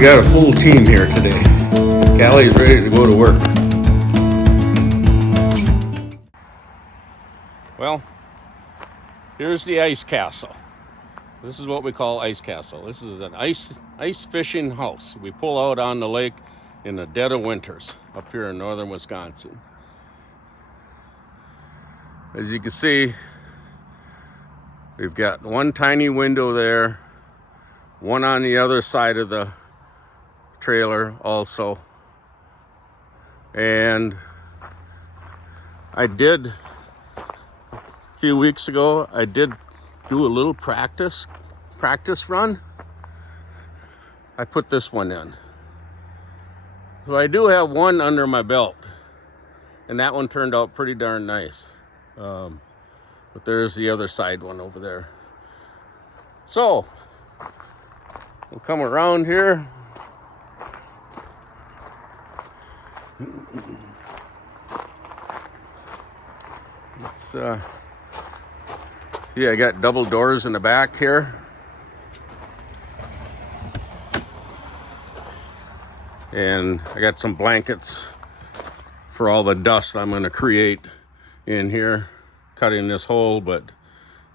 we got a full team here today. Callie's ready to go to work. Well, here's the ice castle. This is what we call ice castle. This is an ice fishing house. We pull out on the lake in the dead of winters up here in northern Wisconsin. As you can see, we've got one tiny window there, one on the other side of the trailer also. And I did, a few weeks ago, I did do a little practice run. I put this one in. So I do have one under my belt, and that one turned out pretty darn nice. But there's the other side one over there. So we'll come around here. Let's see, I got double doors in the back here. And I got some blankets for all the dust I'm going to create in here, cutting this hole. But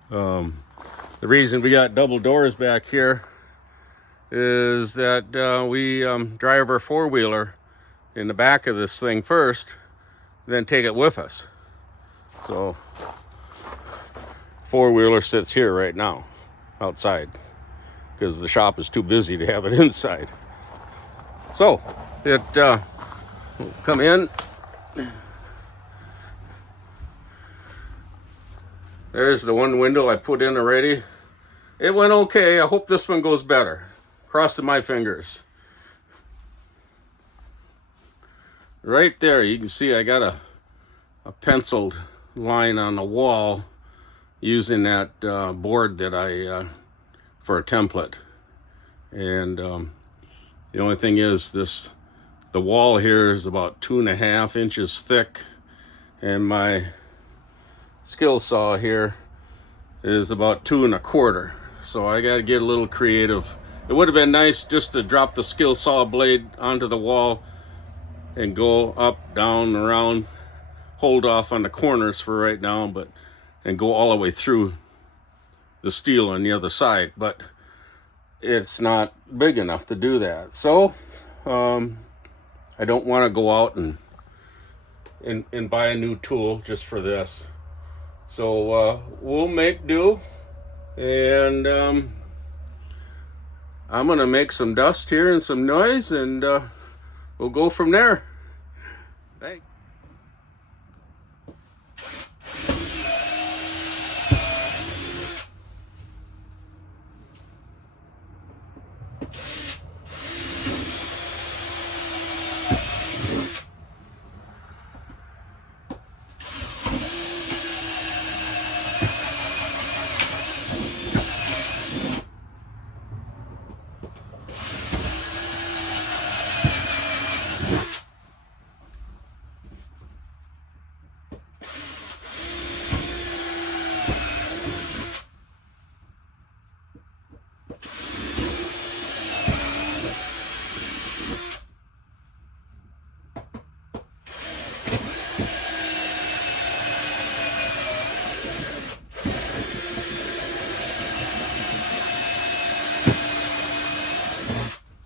the reason we got double doors back here is that we drive our four-wheeler in the back of this thing first, then take it with us. So four-wheeler sits here right now outside because the shop is too busy to have it inside. So it will come in. There's the one window I put in already. It went okay. I hope this one goes better. Crossing my fingers. Right there, you can see I got a penciled line on the wall using that board that I for a template. And the only thing is the wall here is about 2.5 inches thick, and my skill saw here is about 2.25. So I got to get a little creative. It would have been nice just to drop the skill saw blade onto the wall and go up, down, around, hold off on the corners for right now, and go all the way through the steel on the other side. But it's not big enough to do that. So I don't want to go out and buy a new tool just for this. So we'll make do, and I'm gonna make some dust here and some noise, and we'll go from there. Thanks.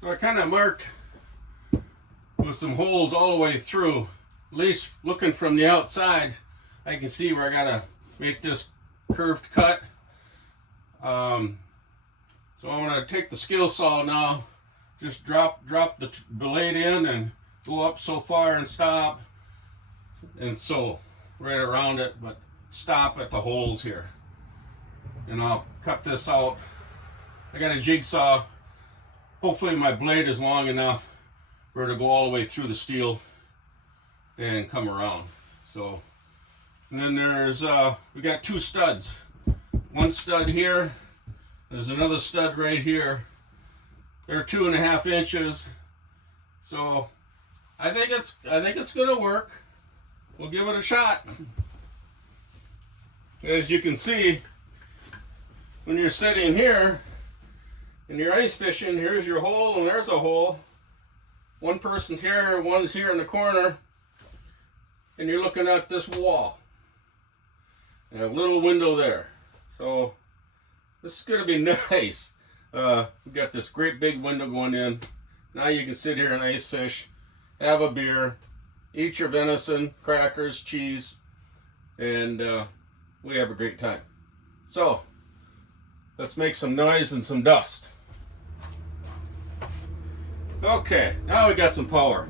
So I kind of marked with some holes all the way through. At least looking from the outside, I can see where I gotta make this curved cut. So I'm gonna take the skill saw now, just drop the blade in and go up so far and stop, and so right around it, but stop at the holes here. And I'll cut this out. I got a jigsaw. Hopefully my blade is long enough for it to go all the way through the steel and come around. So, and then there's we got 2 studs. One stud here. There's another stud right here. They're 2.5 inches. So I think it's gonna work. We'll give it a shot. As you can see, when you're sitting here, And you're ice fishing, here's your hole and there's a hole. One person's here, one's here in the corner, and you're looking at this wall. And a little window there. So this is going to be nice. We've got this great big window going in. Now you can sit here and ice fish, have a beer, eat your venison, crackers, cheese, and we have a great time. So let's make some noise and some dust. Okay, now we got some power.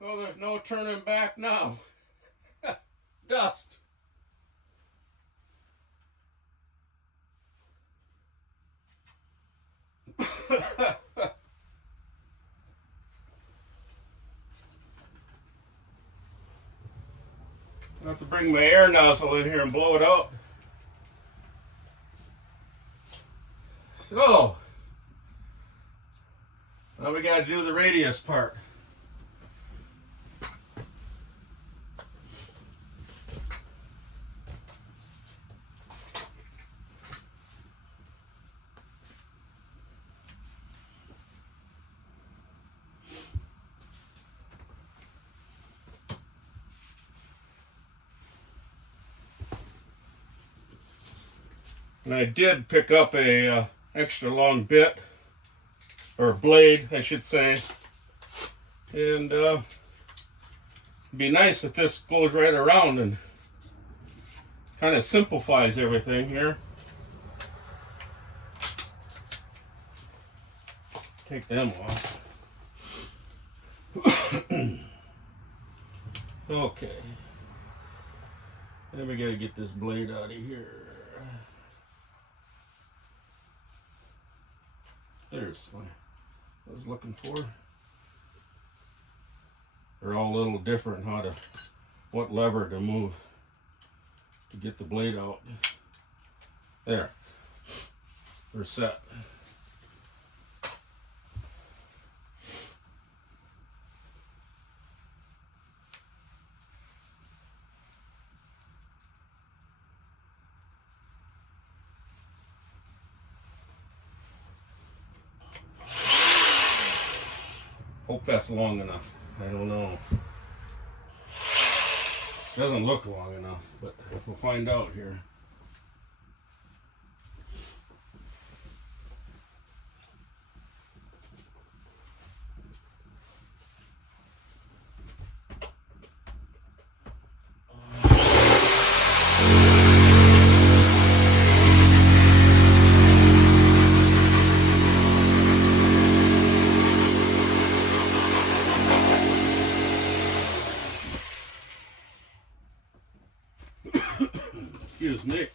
Well, there's no turning back now. Dust. I have to bring my air nozzle in here and blow it out. So, now we got to do the radius part. And I did pick up a extra long bit, or blade, I should say. And it'd be nice if this goes right around and kind of simplifies everything here. Take them off. Okay. Then we gotta get this blade out of here. There's what I was looking for. They're all a little different what lever to move to get the blade out. There. We're set. Hope that's long enough. I don't know. Doesn't look long enough, but we'll find out here. Excuse me.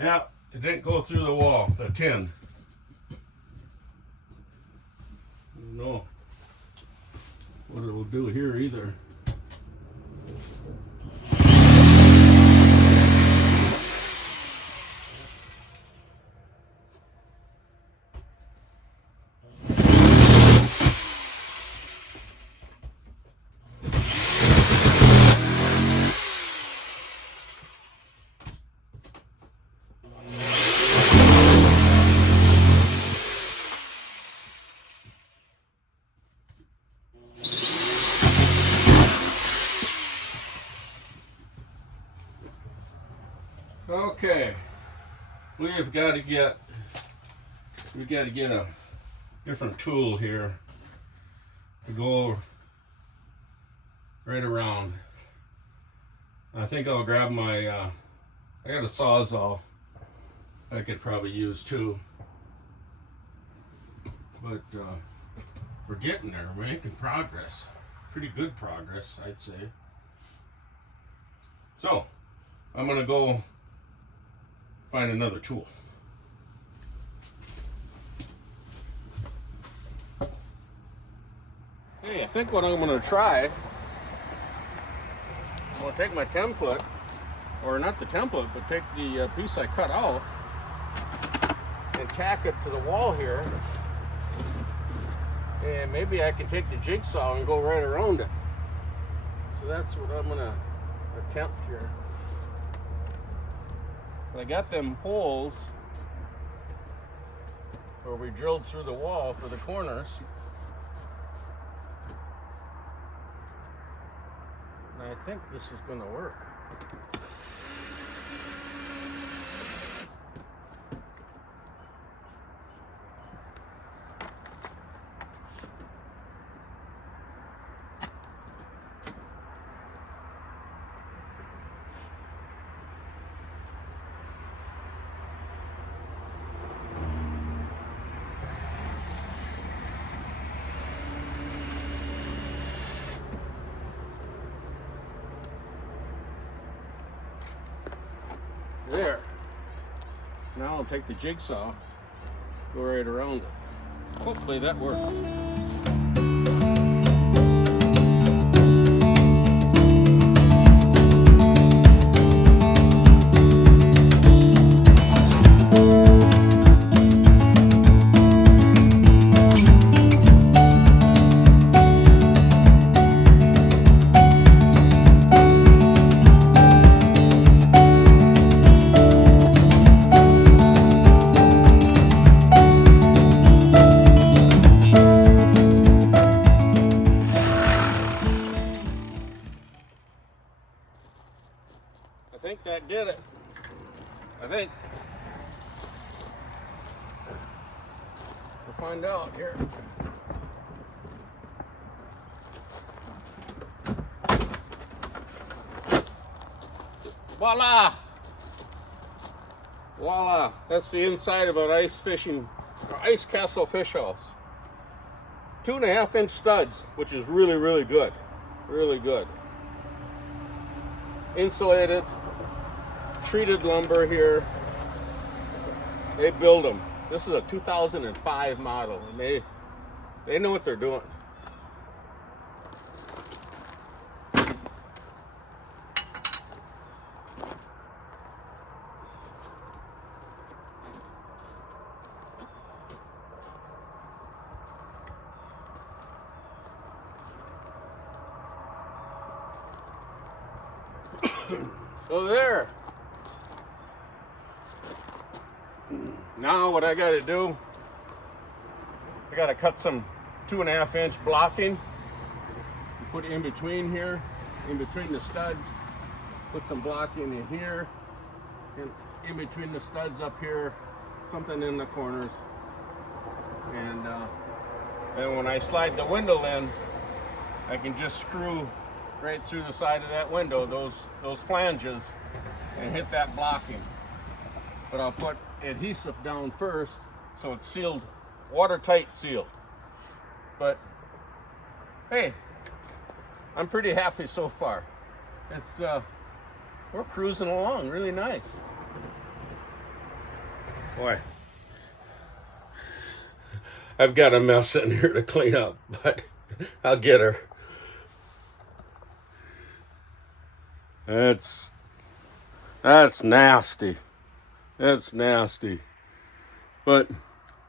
Yeah, it didn't go through the wall, the tin. No. what it will do here either. Okay, we've got to get a different tool here to go right around. I think I'll grab my I got a sawzall I could probably use too, but we're getting there. We're making progress, pretty good progress, I'd say. So I'm gonna go find another tool. Hey, I think what I'm going to try, I'm going to take my template, or not the template, but take the piece I cut out and tack it to the wall here, and maybe I can take the jigsaw and go right around it. So that's what I'm going to attempt here. I got them holes where we drilled through the wall for the corners. And I think this is going to work. There. Now I'll take the jigsaw, go right around it. Hopefully that works. I think that did it. I think. We'll find out here. Voila! Voila! That's the inside of an ice castle fish house. 2.5-inch studs, which is really, really good. Really good. Insulated, treated lumber here. They build them. This is a 2005 model, and they know what they're doing. So there. Now what I got to do, I got to cut some 2.5-inch blocking, put in between here, in between the studs, put some blocking in here, and in between the studs up here, something in the corners, and then when I slide the window in, I can just screw right through the side of that window, those flanges, and hit that blocking. But I'll put adhesive down first so it's sealed, watertight sealed. But hey, I'm pretty happy so far. It's we're cruising along really nice. Boy, I've got a mess in here to clean up, but I'll get her. That's nasty. That's nasty. But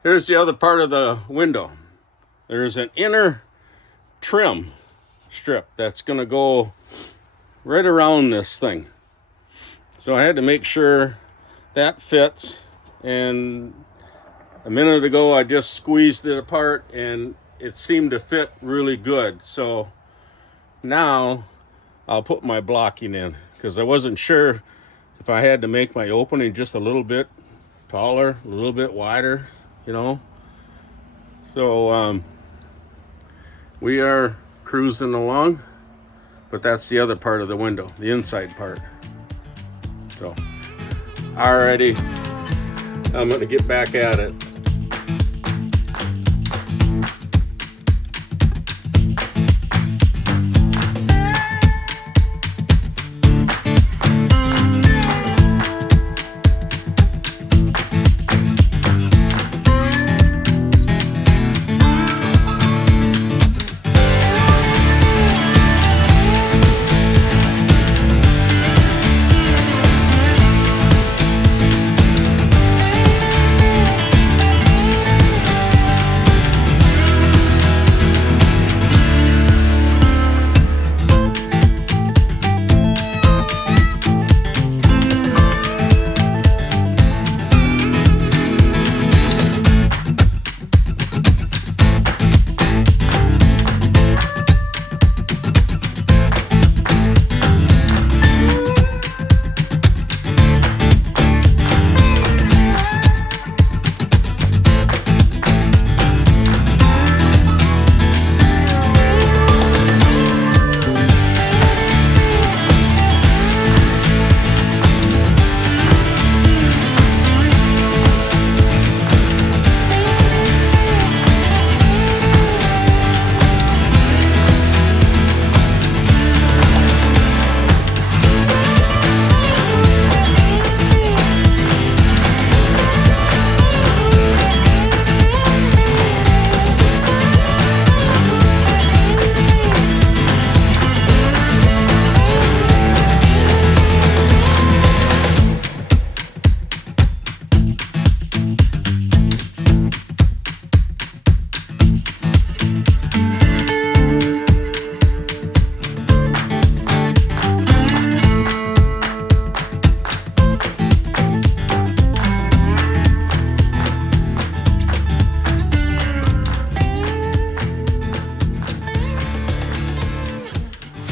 here's the other part of the window. There's an inner trim strip that's going to go right around this thing. So I had to make sure that fits. And a minute ago I just squeezed it apart and it seemed to fit really good. So now I'll put my blocking in, because I wasn't sure if I had to make my opening just a little bit taller, a little bit wider, you know. So we are cruising along, but that's the other part of the window, the inside part. So alrighty, I'm gonna get back at it.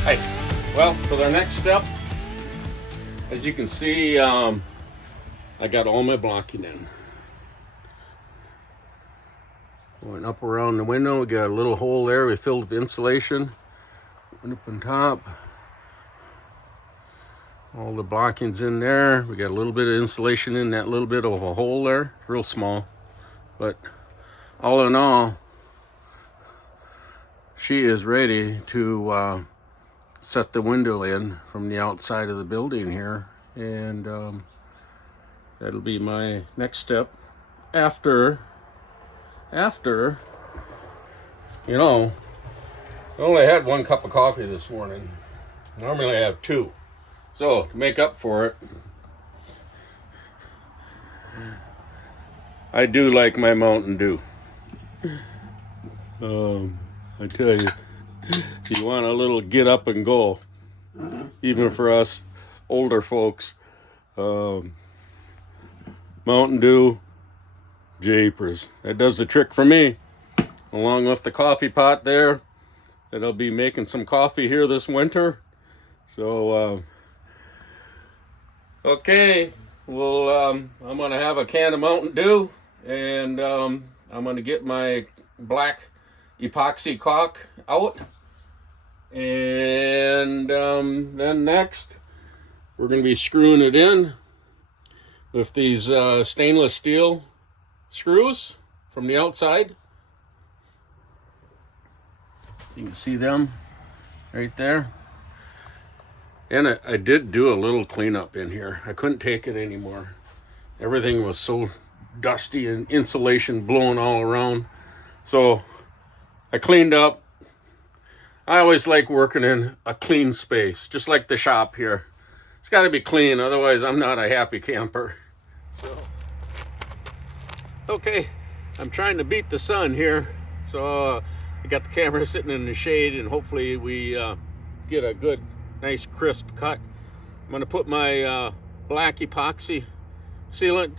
Hey, well, for the next step, as you can see, I got all my blocking in. Going up around the window, we got a little hole there we filled with insulation. Went up on top. All the blocking's in there. We got a little bit of insulation in that little bit of a hole there. Real small. But all in all, she is ready to set the window in from the outside of the building here. And that'll be my next step after, you know, I only had 1 cup of coffee this morning. Normally I have 2. So to make up for it, I do like my Mountain Dew. I tell you, you want a little get up and go, even for us older folks. Mountain Dew, japers. That does the trick for me. Along with the coffee pot there, that I'll be making some coffee here this winter. So, okay, well, I'm going to have a can of Mountain Dew, and I'm going to get my black epoxy caulk out. And then next, we're going to be screwing it in with these stainless steel screws from the outside. You can see them right there. And I did do a little cleanup in here. I couldn't take it anymore. Everything was so dusty and insulation blowing all around. So I cleaned up. I always like working in a clean space, just like the shop here. It's got to be clean, otherwise I'm not a happy camper. So, okay, I'm trying to beat the sun here. So I got the camera sitting in the shade, and hopefully we get a good, nice, crisp cut. I'm going to put my black epoxy sealant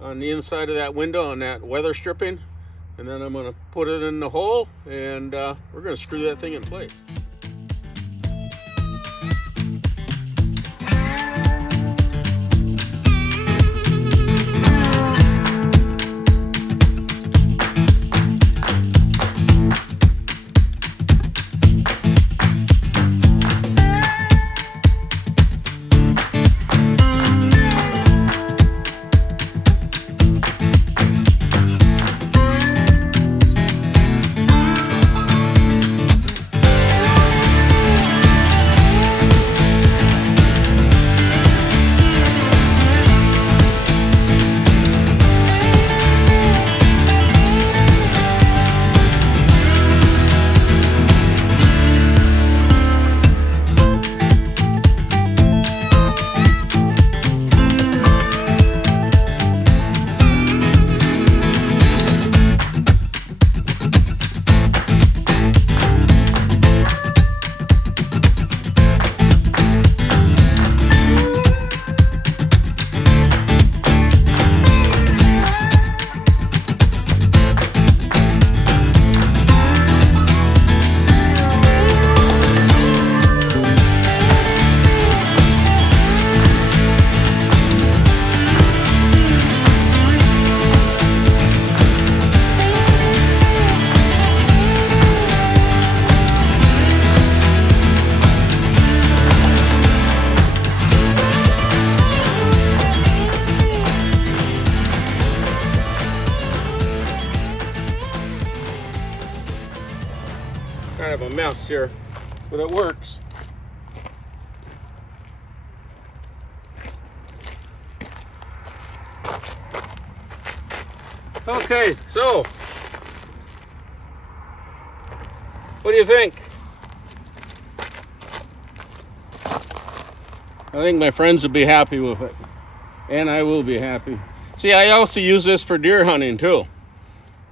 on the inside of that window on that weather stripping, and then I'm going to put it in the hole, and we're going to screw that thing in place. Kind of a mess here, but it works. Okay, so what do you think? I think my friends will be happy with it, and I will be happy. See, I also use this for deer hunting too,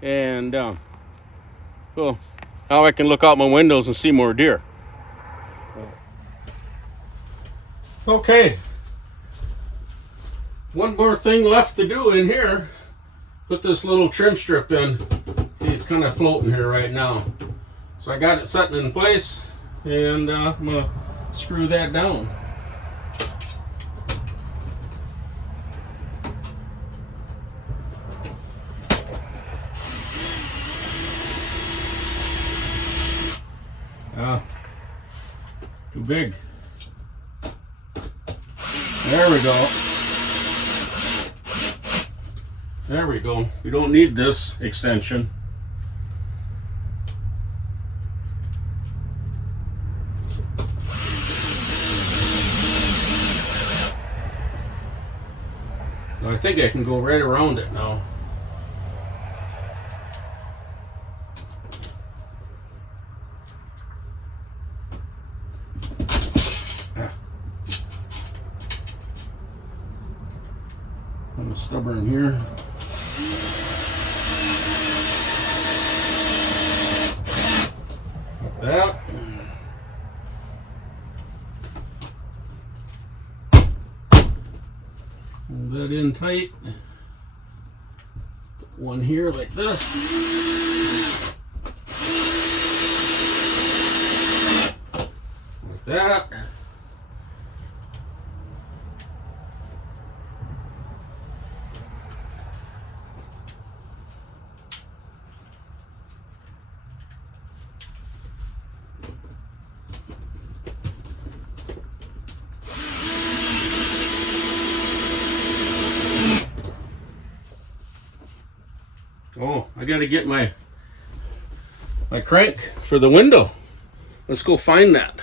and so now I can look out my windows and see more deer. Okay, one more thing left to do in here. Put this little trim strip in. See, it's kind of floating here right now. So I got it set in place, and I'm gonna screw that down. Too big. There we go. There we go. We don't need this extension. I think I can go right around it now. I'm stubborn here. Like that. Hold that in tight. Put one here like this. Like that. Oh, I gotta get my crank for the window. Let's go find that.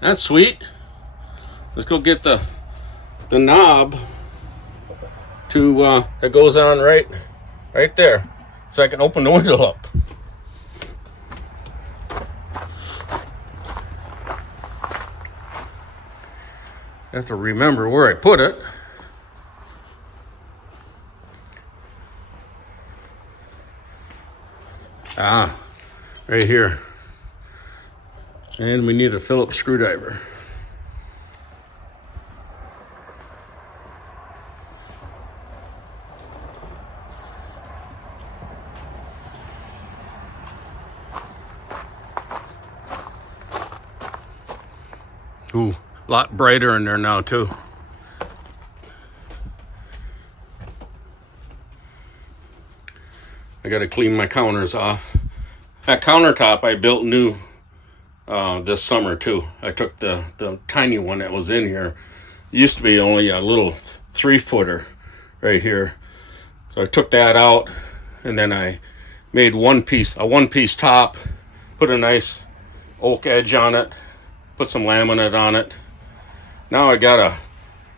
That's sweet. Let's go get the knob to that goes on right there, so I can open the window up. have to remember where I put it. Ah, right here. And we need a Phillips screwdriver. Ooh, a lot brighter in there now too. I gotta clean my counters off. That countertop I built new this summer too. I took the tiny one that was in here. It used to be only a little 3-footer right here. So I took that out and then I made a one-piece top, put a nice oak edge on it, put some laminate on it. Now I got a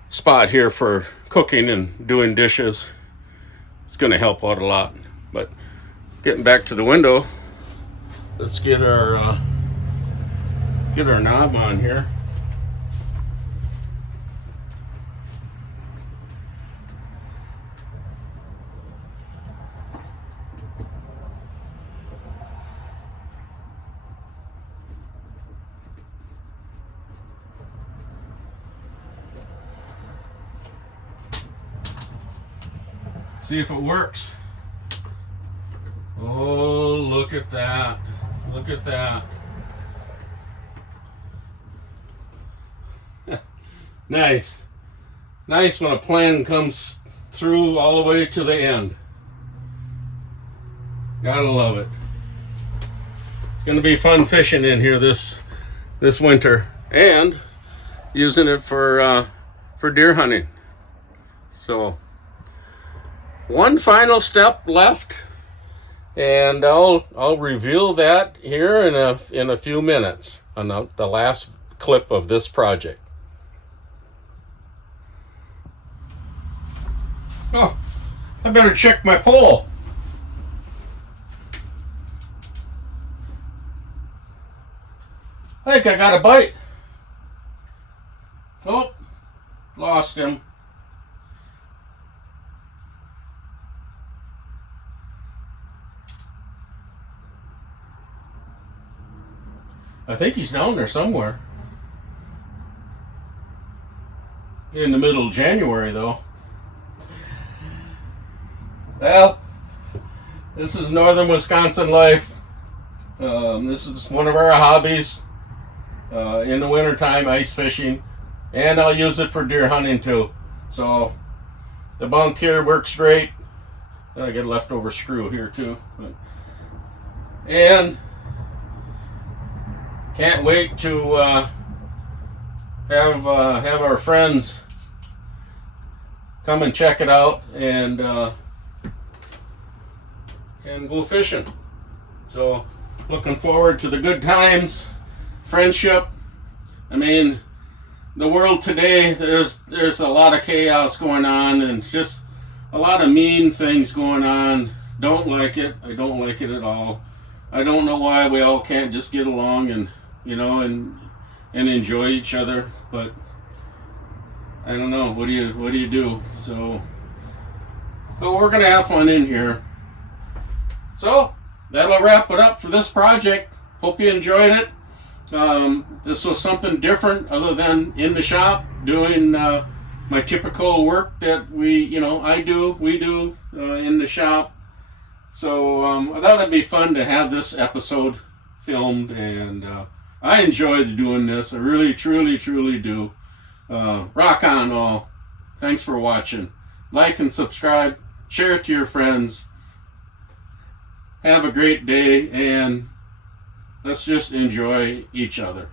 spot here for cooking and doing dishes. It's going to help out a lot. But getting back to the window, let's get our knob on here. See if it works. Oh, look at that. Look at that. Nice. Nice when a plan comes through all the way to the end. Gotta love it. It's gonna be fun fishing in here this winter and using it for deer hunting. So one final step left, and I'll reveal that here in a few minutes on the last clip of this project. Oh, I better check my pole. I think I got a bite. Oh, lost him. I think he's down there somewhere. In the middle of January, though. Well, this is northern Wisconsin life. This is one of our hobbies. In the wintertime, ice fishing. And I'll use it for deer hunting too. So the bunk here works great. I get a leftover screw here too. And can't wait to have our friends come and check it out and go fishing. So looking forward to the good times, friendship. I mean, the world today, there's a lot of chaos going on and just a lot of mean things going on. Don't like it. I don't like it at all. I don't know why we all can't just get along and and enjoy each other, but I don't know. What do you do? So we're gonna have fun in here. So that'll wrap it up for this project. Hope you enjoyed it. This was something different other than in the shop doing my typical work that we do in the shop. So I thought it'd be fun to have this episode filmed, and I enjoyed doing this. I really, truly, truly do. Rock on all. Thanks for watching. Like and subscribe. Share it to your friends. Have a great day, and let's just enjoy each other.